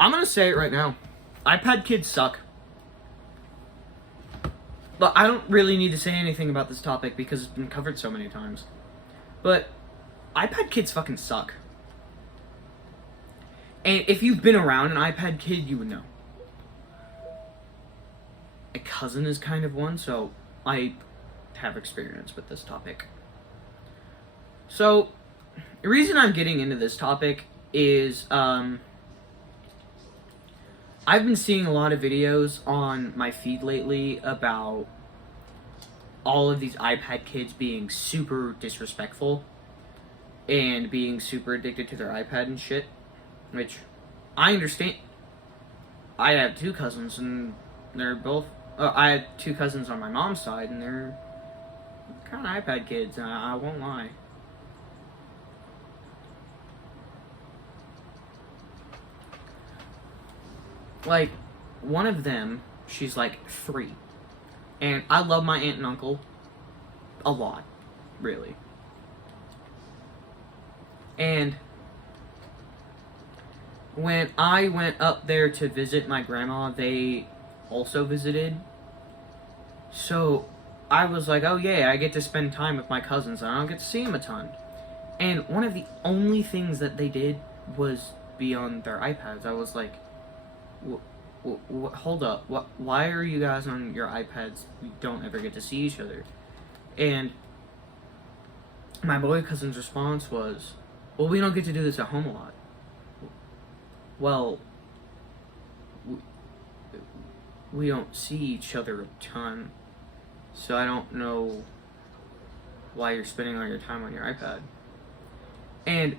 I'm gonna say it right now. iPad kids suck. But I don't really need to say anything about this topic because it's been covered so many times. But iPad kids fucking suck. And if you've been around an iPad kid, you would know. A cousin is kind of one, so I have experience with this topic. So, the reason I'm getting into this topic is, I've been seeing a lot of videos on my feed lately about all of these iPad kids being super disrespectful and being super addicted to their iPad and shit, which I understand. I have two cousins and they're both, I have two cousins on my mom's side and they're kind of iPad kids, I won't lie. Like, one of them, she's like 3. And I love my aunt and uncle a lot, really. And when I went up there to visit my grandma, they also visited. So I was like, oh yeah, I get to spend time with my cousins and I don't get to see them a ton. And one of the only things that they did was be on their iPads. I was like, hold up, why are you guys on your iPads? We don't ever get to see each other. And my boy cousin's response was, well, we don't get to do this at home a lot. Well, we don't see each other a ton, so I don't know why you're spending all your time on your iPad. And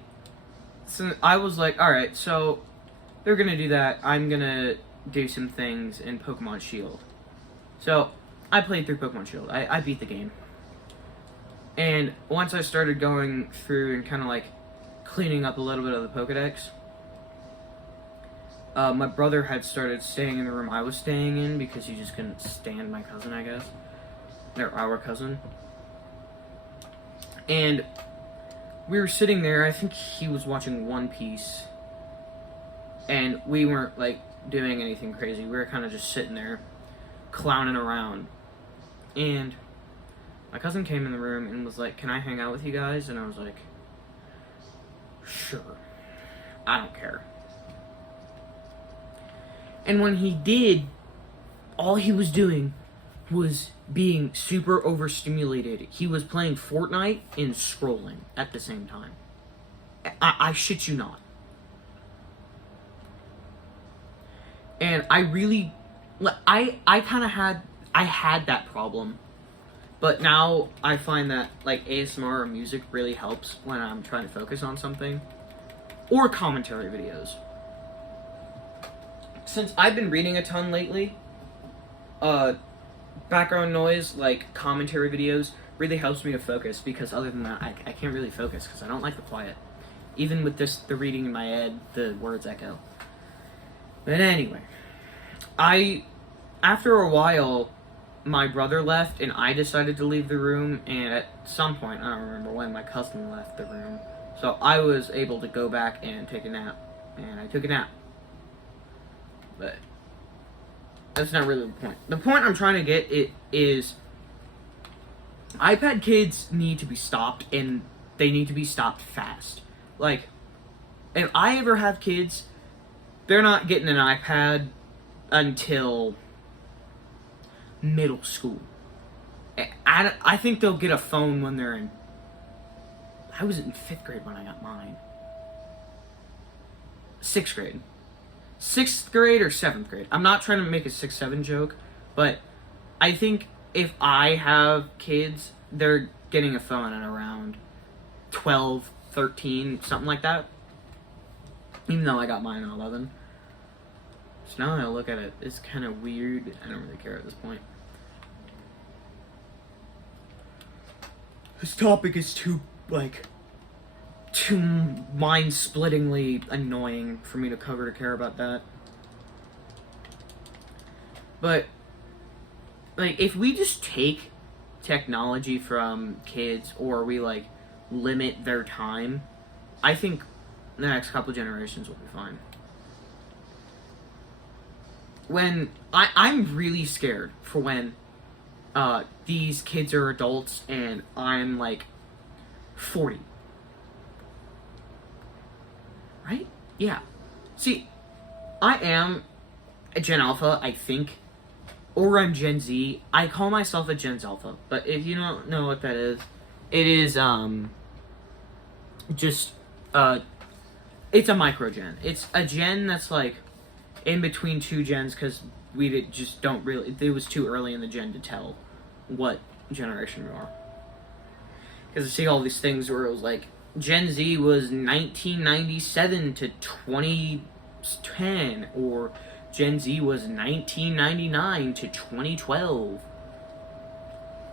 so I was like, alright, so they're gonna do that. I'm gonna do some things in Pokemon Shield. So I played through Pokemon Shield. I beat the game. And once I started going through and kind of like cleaning up a little bit of the Pokedex, my brother had started staying in the room I was staying in because he just couldn't stand my cousin, I guess. Or our cousin. And we were sitting there, I think he was watching One Piece. And we weren't, like, doing anything crazy. We were kind of just sitting there, clowning around. And my cousin came in the room and was like, can I hang out with you guys? And I was like, sure. I don't care. And when he did, all he was doing was being super overstimulated. He was playing Fortnite and scrolling at the same time. I shit you not. And I really, I had that problem. But now I find that, like, ASMR or music really helps when I'm trying to focus on something. Or commentary videos. Since I've been reading a ton lately, background noise, like commentary videos, really helps me to focus, because other than that, I can't really focus, because I don't like the quiet. Even with the reading in my head, the words echo. But anyway, after a while, my brother left, and I decided to leave the room, and at some point, I don't remember when, my cousin left the room. So I was able to go back and take a nap, and I took a nap. But that's not really the point. The point I'm trying to get is iPad kids need to be stopped, and they need to be stopped fast. Like, if I ever have kids, they're not getting an iPad until middle school. I think they'll get a phone when they're in... I was in 5th grade when I got mine. 6th grade. 6th grade or 7th grade. I'm not trying to make a 6-7 joke, but I think if I have kids, they're getting a phone at around 12, 13, something like that. Even though I got mine at 11. So now that I look at it, it's kind of weird. I don't really care at this point. This topic is too mind-splittingly annoying for me to cover to care about that. But, like, if we just take technology from kids, or we, like, limit their time, I think the next couple generations will be fine. when I'm really scared for when these kids are adults and I'm like 40. Right? Yeah. See, I am a Gen Alpha, I think. Or I'm Gen Z. I call myself a Gen Alpha. But if you don't know what that is, it is, just, it's a microgen. It's a gen that's, like, in between two gens, because we just don't really, it was too early in the gen to tell what generation we are. Because I see all these things where it was, like, Gen Z was 1997 to 2010, or Gen Z was 1999 to 2012.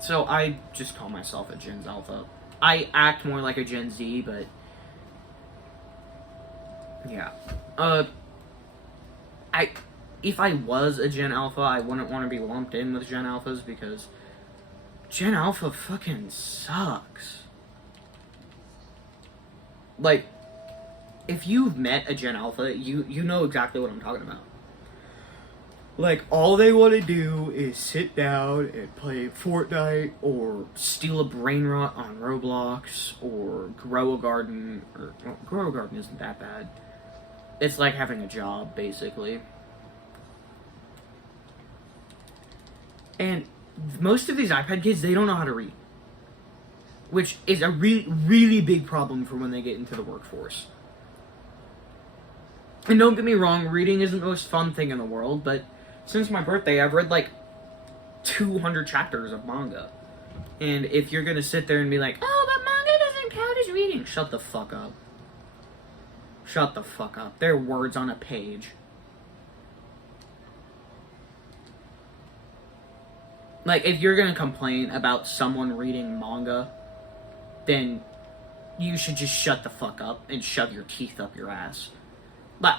So I just call myself a Gen Alpha. I act more like a Gen Z, but yeah. If I was a Gen Alpha, I wouldn't want to be lumped in with Gen Alphas because Gen Alpha fucking sucks. Like, if you've met a Gen Alpha, you know exactly what I'm talking about. Like, all they want to do is sit down and play Fortnite, or steal a brain rot on Roblox, or grow a garden. Or, well, grow a garden isn't that bad. It's like having a job, basically. And most of these iPad kids, they don't know how to read. Which is a really, really big problem for when they get into the workforce. And don't get me wrong, reading isn't the most fun thing in the world, but since my birthday, I've read like 200 chapters of manga. And if you're gonna sit there and be like, oh, but manga doesn't count as reading, shut the fuck up. Shut the fuck up. They're words on a page. Like, if you're gonna complain about someone reading manga, then you should just shut the fuck up and shove your teeth up your ass. Like,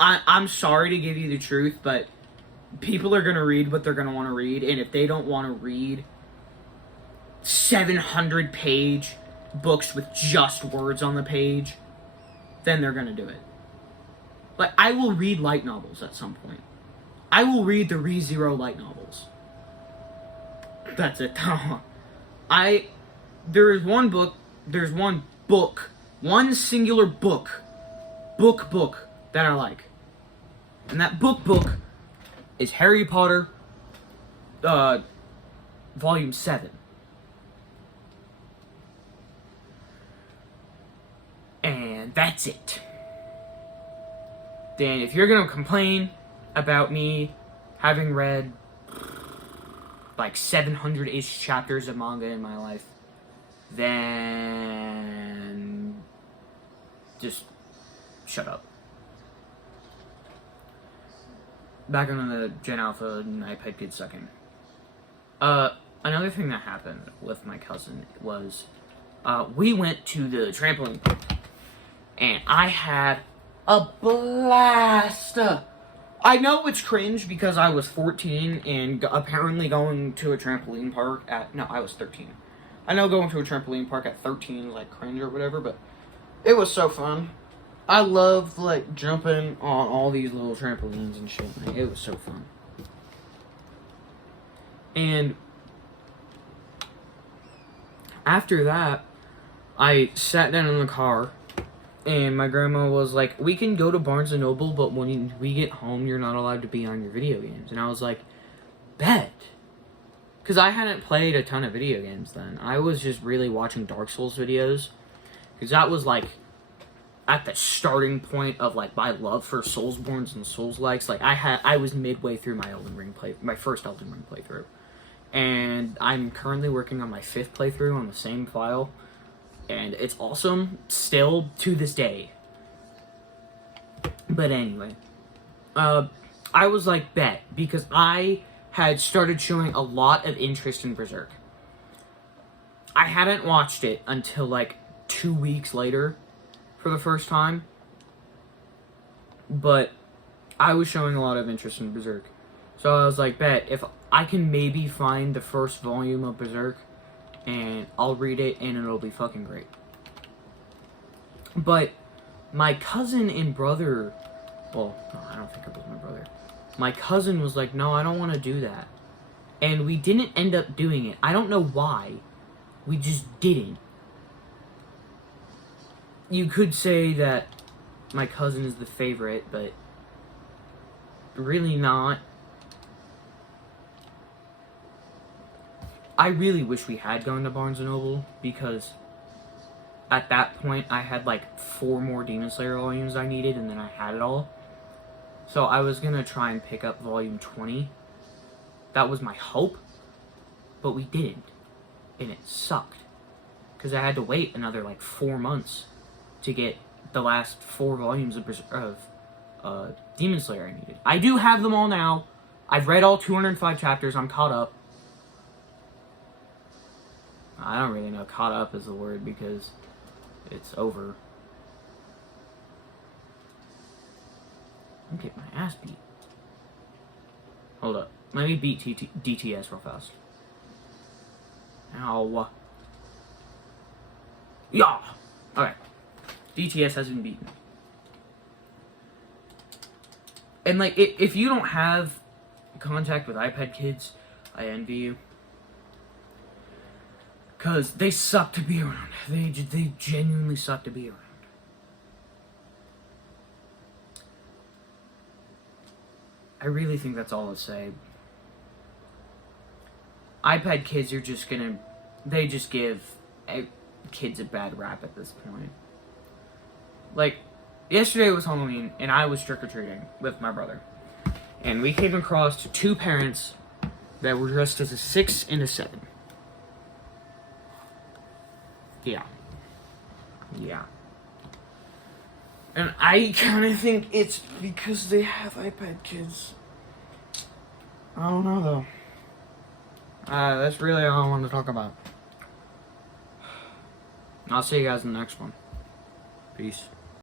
I'm sorry to give you the truth, but people are going to read what they're going to want to read, and if they don't want to read 700-page books with just words on the page, then they're going to do it. Like, I will read light novels at some point. I will read the ReZero light novels. That's it. There's one singular book that I like. And that book is Harry Potter, Volume 7. And that's it. Then if you're gonna complain about me having read like 700-ish chapters of manga in my life, then just shut up. Back on the Gen Alpha and iPad kid sucking. Another thing that happened with my cousin was, we went to the trampoline park, and I had a blast. I know it's cringe because I was 14 and apparently going to a trampoline park I was 13. I know going to a trampoline park at 13 is like cringe or whatever, but it was so fun. I loved like jumping on all these little trampolines and shit. Like, it was so fun. And after that, I sat down in the car, and my grandma was like, we can go to Barnes & Noble, but when we get home, you're not allowed to be on your video games. And I was like, bet. Because I hadn't played a ton of video games then. I was just really watching Dark Souls videos. Because that was like at the starting point of like my love for Soulsborns and Souls-likes. Like I was midway through my first Elden Ring playthrough. And I'm currently working on my 5th playthrough on the same file. And it's awesome, still, to this day. But anyway. I was like, bet. Because I had started showing a lot of interest in Berserk. I hadn't watched it until like 2 weeks later for the first time. But I was showing a lot of interest in Berserk. So I was like, bet, if I can maybe find the first volume of Berserk, and I'll read it, and it'll be fucking great. But my cousin and brother, well, no, I don't think it was my brother. My cousin was like, no, I don't want to do that. And we didn't end up doing it. I don't know why. We just didn't. You could say that my cousin is the favorite, but really not. I really wish we had gone to Barnes & Noble, because at that point I had like 4 more Demon Slayer volumes I needed, and then I had it all. So I was gonna try and pick up volume 20. That was my hope, but we didn't, and it sucked, because I had to wait another like 4 months to get the last 4 volumes of Demon Slayer I needed. I do have them all now. I've read all 205 chapters. I'm caught up. I don't really know caught up is the word, because it's over. I'm getting my ass beat. Hold up. Let me beat DTS real fast. Ow. Yeah. Okay. DTS has been beaten. And like, if you don't have contact with iPad kids, I envy you. Because they suck to be around. They genuinely suck to be around. I really think that's all I'll say. iPad kids are just gonna... They just give kids a bad rap at this point. Like, yesterday was Halloween, and I was trick-or-treating with my brother. And we came across 2 parents that were dressed as a 6 and a 7. Yeah. Yeah. And I kind of think it's because they have iPad kids. I don't know, though. That's really all I wanted to talk about. I'll see you guys in the next one. Peace.